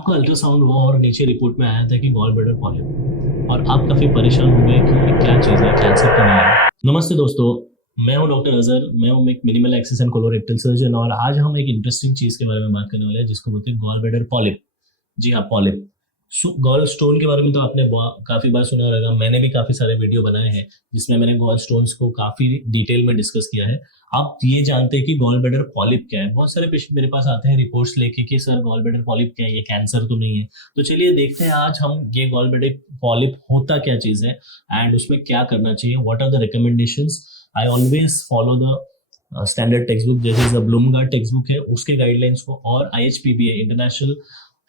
आपका अल्ट्रासाउंड हुआ और नीचे रिपोर्ट में आया था कि गॉल ब्लैडर पॉलिप और आप काफ़ी परेशान हो गए कि ये क्या चीज़ है, कैंसर तो नहीं है। नमस्ते दोस्तों, मैं हूं डॉक्टर अजहर। मैं हूं एक minimal access and colorectal surgeon और आज हम एक इंटरेस्टिंग चीज़ के बारे में बात करने वाले हैं जिसको बोलते हैं गॉल ब्लैडर पॉलिप। जी हाँ, पॉलिप। गॉल स्टोन के बारे में तो आपने काफी बार सुना होगा। मैंने भी काफी सारे वीडियो बनाए हैं जिसमें मैंने गॉल स्टोन्स को काफी डिटेल में डिस्कस किया है। आप ये जानते हैं कि गॉल ब्लैडर पॉलिप क्या है। बहुत सारे पेशेंट मेरे पास आते हैं रिपोर्ट्स लेके कि सर गॉल ब्लैडर पॉलिप क्या है, ये कैंसर तो नहीं है। तो चलिए देखते हैं आज हम ये गॉल ब्लैडर पॉलिप होता क्या चीज है एंड उसमें क्या करना चाहिए, what are the recommendations. I always follow the standard text book, जैसे द ब्लूमगार्ड टेक्स्ट बुक है उसके गाइडलाइंस को, और IHPBA international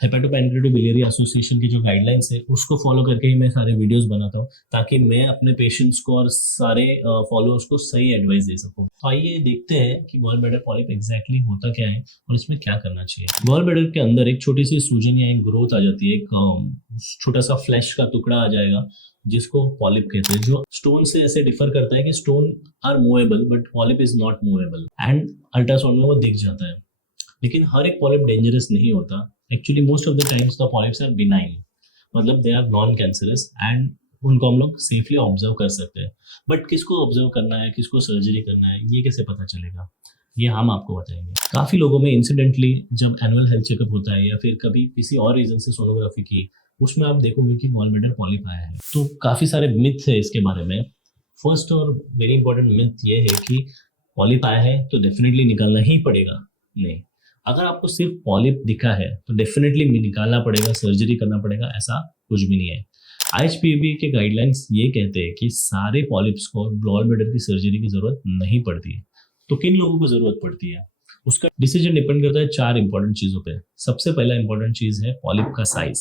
hepatopancreatic biliary association की जो गाइडलाइंस है उसको फॉलो करके ही मैं सारे वीडियोस बनाता हूँ ताकि मैं अपने पेशेंट्स को और सारे फॉलोअर्स को सही एडवाइस दे सकूँ। तो आइए देखते हैं कि गॉल ब्लैडर पॉलिप एग्जैक्टली होता क्या है और इसमें क्या करना चाहिए। गॉल ब्लैडर के अंदर एक छोटी सी सूजन या एक ग्रोथ आ जाती है, एक छोटा सा फ्लैश का टुकड़ा आ जाएगा जिसको पॉलिप कहते हैं, जो स्टोन से ऐसे डिफर करता है कि stone are movable but polyp is not movable and ultrasound में वो दिख जाता है। लेकिन हर एक पॉलिप डेंजरस नहीं होता। Actually most of the times the polyps are benign, मतलब they are non cancerous and उनको हम लोग सेफली ऑब्जर्व कर सकते हैं। बट किसको ऑब्जर्व करना है, किसको सर्जरी करना है, ये कैसे पता चलेगा, ये हम आपको बताएंगे। काफी लोगों में इंसिडेंटली जब एनुअल हेल्थ चेकअप होता है या फिर कभी किसी और रीजन से सोनोग्राफी की, उसमें आप देखोगे कि गॉल ब्लैडर पॉलिप आया है। तो काफी सारे मिथ है इसके बारे में। फर्स्ट और वेरी इंपॉर्टेंट मिथ ये है कि पॉलिप आया है तो डेफिनेटली निकालना ही पड़ेगा। नहीं, अगर आपको सिर्फ पॉलिप दिखा है तो डेफिनेटली निकालना पड़ेगा, सर्जरी करना पड़ेगा, ऐसा कुछ भी नहीं है। IHPB के गाइडलाइंस ये कहते हैं कि सारे पॉलिप्स को गॉल ब्लैडर की सर्जरी की जरूरत नहीं पड़ती है। तो किन लोगों को जरूरत पड़ती है, उसका डिसीजन डिपेंड करता है 4 इंपॉर्टेंट चीजों पे। सबसे पहला इंपॉर्टेंट चीज है पॉलिप का साइज।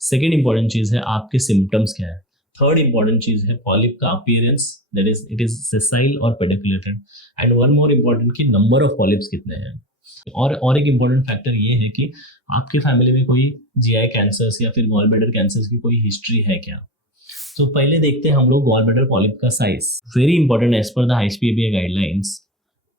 सेकेंड इंपॉर्टेंट चीज है आपके सिम्टम्स क्या है। थर्ड इंपॉर्टेंट चीज है पॉलिप का appearance, that is it is sessile और पेडिकुलेटेड। एंड वन मोर इंपॉर्टेंट कि नंबर ऑफ पॉलिप्स कितने हैं। और एक इम्पोर्टेंट फैक्टर ये है कि आपके फैमिली में कोई GI कैंसर्स या फिर गॉल ब्लैडर कैंसर्स की कोई हिस्ट्री है क्या। तो पहले देखते हैं हम लोग गॉल ब्लैडर पॉलिप का size. Very important, as per the IHPBA guidelines,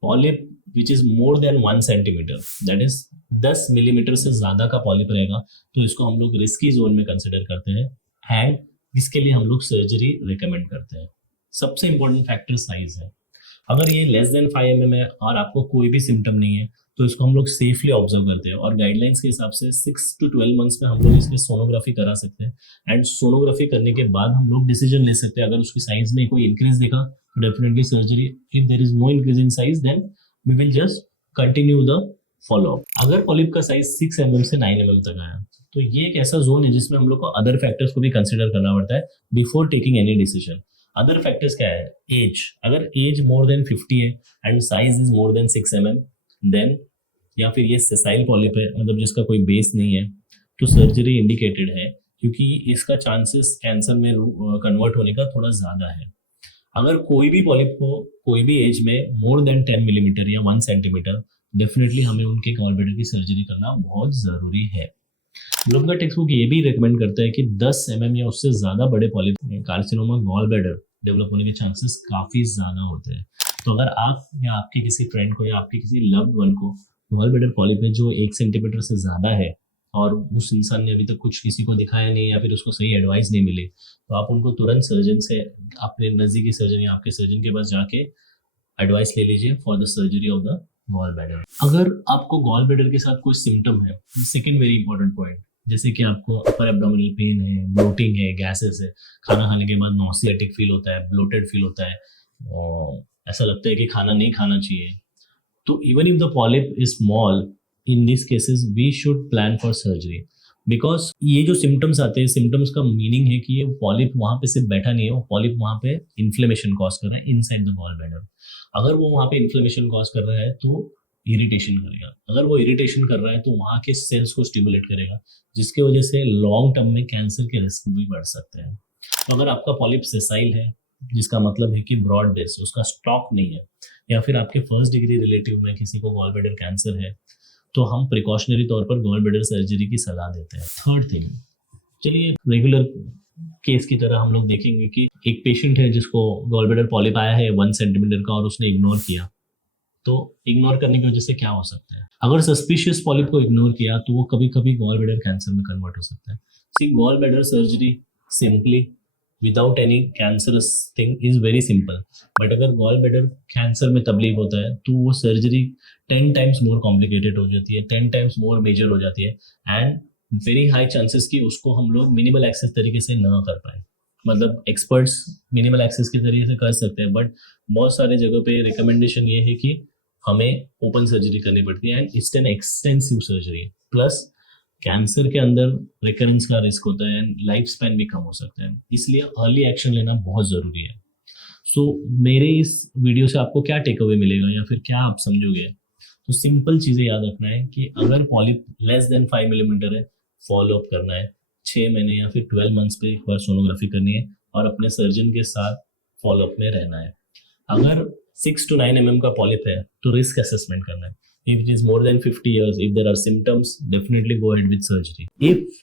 polyp which is more than 1 centimetre, that is 10 millimetre से ज्यादा का पॉलिप रहेगा तो इसको हम लोग रिस्की जोन में कंसिडर करते हैं एंड इसके लिए हम लोग सर्जरी रिकमेंड करते हैं। सबसे इंपॉर्टेंट फैक्टर साइज है। अगर ये लेस देन 5 mm है और आपको कोई भी सिम्टम नहीं है तो इसको हम लोग सेफली ऑब्जर्व करते हैं और गाइडलाइंस के हिसाब से 6 to 12 मंथ्स में हम लोग इसकी सोनोग्राफी करा सकते हैं एंड सोनोग्राफी करने के बाद हम लोग डिसीजन ले सकते हैं। अगर उसकी साइज में कोई इंक्रीज दिखा तो definitely surgery, if there is no increase in size then we will just continue the follow up. अगर पॉलिप का साइज 6 mm से 9 mm तक आया तो ये एक ऐसा जोन है जिसमें हम लोग को अदर फैक्टर्स को भी कंसिडर करना पड़ता है before taking any decision. Other factors क्या है, एज। अगर एज मोर देन 50 है and size is more than 6 mm then, या फिर ये सेसाइल पॉलिप है, मतलब जिसका कोई बेस नहीं है, तो सर्जरी इंडिकेटेड है क्योंकि इसका चांसेस कैंसर में कन्वर्ट होने का थोड़ा ज्यादा है। अगर कोई भी पॉलिप हो कोई भी एज में मोर देन 10 मिलीमीटर या 1 सेंटीमीटर, डेफिनेटली हमें उनके गॉल ब्लैडर की सर्जरी करना बहुत जरूरी है। ब्लूम का टेक्स्ट बुक ये भी रिकमेंड करता है कि 10 mm या उससे ज्यादा बड़े polyp carcinoma gall bladder develop होने के चांसेस काफी ज्यादा होते हैं। तो अगर आप या आपके किसी फ्रेंड को या आपके किसी लव्ड वन को गॉल ब्लैडर पॉलिप है जो 1 सेंटीमीटर से ज्यादा है और उस इंसान ने अभी तक कुछ किसी को दिखाया नहीं या फिर उसको सही एडवाइस नहीं मिली, तो आप उनको तुरंत सर्जन से, अपने नजदीकी सर्जन या आपके सर्जन के पास जाके एडवाइस ले लीजिए for the surgery of the gall bladder. अगर आपको गॉल ब्लैडर के साथ कोई सिम्टम है, सेकेंड वेरी इंपॉर्टेंट पॉइंट, जैसे कि आपको अपर एब्डोमिनल पेन है, ब्लोटिंग है, गैसेस है, खाना खाने के बाद नॉसियाटिक फील होता है, ब्लोटेड फील होता है, ऐसा लगता है कि खाना नहीं खाना चाहिए, तो even if the polyp is small, in this cases we should plan for surgery. Because ये जो सिम्टम्स आते हैं, सिम्टम्स का मीनिंग है कि ये पॉलिप वहां पे सिर्फ बैठा नहीं है, वो पॉलिप वहां पे इन्फ्लेमेशन कॉज कर रहा है इनसाइड द गॉल ब्लैडर। अगर वो वहां पे इन्फ्लेमेशन कॉज कर रहा है तो इरिटेशन करेगा, अगर वो इरिटेशन कर रहा है तो वहां के सेल्स को स्टिमुलेट करेगा जिसकी वजह से लॉन्ग टर्म में कैंसर के रिस्क भी बढ़ सकते हैं। तो अगर आपका पॉलिप सेसाइल है, जिसका मतलब है कि ब्रॉड बेस, उसका स्टॉक नहीं है, या फिर आपके फर्स्ट डिग्री रिलेटिव में किसी को गॉल ब्लैडर कैंसर है, तो हम प्रिकॉशनरी तौर पर गॉल ब्लैडर सर्जरी की सलाह देते हैं। थर्ड थिंग, चलिए रेगुलर केस की तरह हम लोग देखेंगे कि एक पेशेंट है जिसको गॉल ब्लैडर पॉलिप आया है 1 सेंटीमीटर का और उसने इग्नोर किया, तो इग्नोर करने की वजह से क्या हो सकता है, अगर सस्पिशियस पॉलिप को इग्नोर किया तो वो कभी कभी गॉल ब्लैडर कैंसर में कन्वर्ट हो सकता है. See, gall bladder surgery simply without any cancerous thing is very simple. But अगर गॉल ब्लैडर कैंसर में तबलीग होता है तो वो सर्जरी 10 टाइम्स मोर कॉम्प्लिकेटेड हो जाती है, 10 टाइम्स मोर मेजर हो जाती है, एंड वेरी हाई चांसेस कि उसको हम लोग मिनिमल एक्सेस तरीके से ना कर पाए. मतलब एक्सपर्ट्स मिनिमल एक्सेस के तरीके से कर सकते हैं, बट बहुत सारे जगह पे रिकमेंडेशन ये है कि हमें ओपन सर्जरी करनी पड़ती है, and it's an extensive surgery. Plus cancer के अंदर रिकरेंस का रिस्क होता है एंड लाइफ स्पैन भी कम हो सकता है, इसलिए अर्ली एक्शन लेना बहुत ज़रूरी है. सो मेरे इस वीडियो से आपको क्या टेक अवे मिलेगा या फिर क्या आप समझोगे? तो सिंपल चीज़ें याद रखना है कि अगर पॉलिप लेस देन 5 मिलीमीटर है, फॉलो अप करना है. 6 महीने या फिर 12 मंथ्स पे एक बार सोनोग्राफी करनी है और अपने सर्जन के साथ फॉलो अप में रहना है. अगर 6 to 9 mm का पॉलिप है तो रिस्क असेसमेंट करना है. If it is more than 50 years, if there are symptoms, definitely go ahead with surgery. If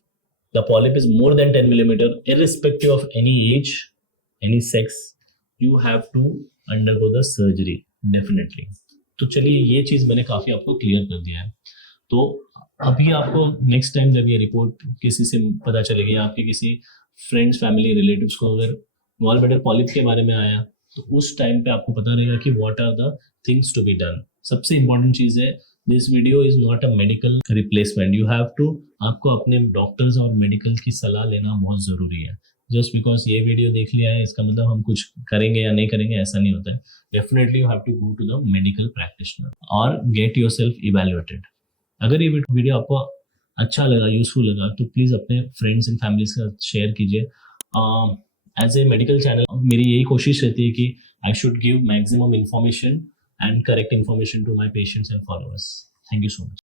the polyp is more than 10 millimeter, irrespective of any age, any sex, you have to undergo the surgery, definitely. तो चलिए ये चीज़ मैंने काफ़ी आपको clear कर दिया है. तो अभी आपको नेक्स्ट टाइम जब ये रिपोर्ट किसी से पता चलेगी, आपके किसी फ्रेंड्स, फैमिली, रिलेटिव्स को अगर गॉल ब्लैडर पॉलिप के बारे में आया तो उस टाइम पे आपको पता रहेगा कि what are the things to be done. सबसे इंपॉर्टेंट चीज़ है, this video is not a medical replacement. You have to, आपको अपने डॉक्टर्स और मेडिकल की सलाह लेना बहुत ज़रूरी है. जस्ट बिकॉज ये वीडियो देख लिया है इसका मतलब हम कुछ करेंगे या नहीं करेंगे, ऐसा नहीं होता है. Definitely you have to go to the medical practitioner और गेट योर सेल्फ इवेल्युएटेड. अगर ये वीडियो आपको अच्छा लगा, यूजफुल लगा, तो प्लीज़ अपने फ्रेंड्स एंड फैमिली के साथ शेयर कीजिए. एज ए मेडिकल चैनल मेरी यही कोशिश रहती है कि I should give maximum information and correct information to my patients and followers. Thank you so much.